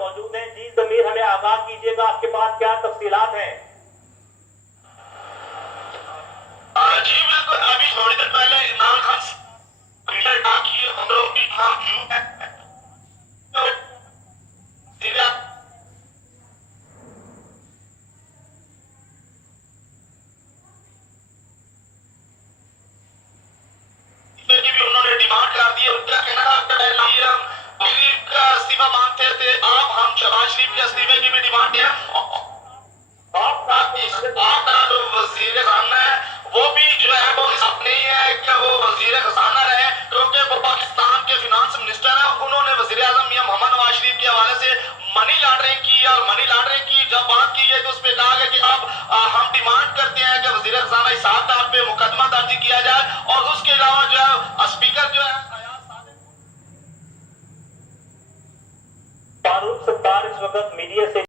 मौजूद हैं। जी जमीर, हमें आगाह कीजिएगा, आपके पास क्या तफसीलात हैं? जी बिल्कुल, अभी थोड़ी देर पहले इमरान खान की हम लोग भी उन्होंने डिमांड कर दी। उनका कहना का इस्तीफा मांगते थे, आप हम शहबाज शरीफ के इस्तीफे की भी डिमांड है। आपका जो वजीर खाना है वो भी जो है वो इस नहीं है कि वो वजीर खजाना रहे, क्योंकि वो पाकिस्तान के फिनांस मिनिस्टर है। उन्होंने वजीर आजम मियां मोहम्मद नवाज शरीफ के हवाले से मनी लॉन्ड्रिंग की, और मनी लॉन्ड्रिंग की जब बात की गई तो उस पर कहा गया कि अब हम डिमांड करते हैं कि वजीर खजाना इसाक डार पे मुकदमा दर्ज किया जाए, और उसके अलावा जो है स्पीकर जो है फारूक सत्तार इस वक्त मीडिया से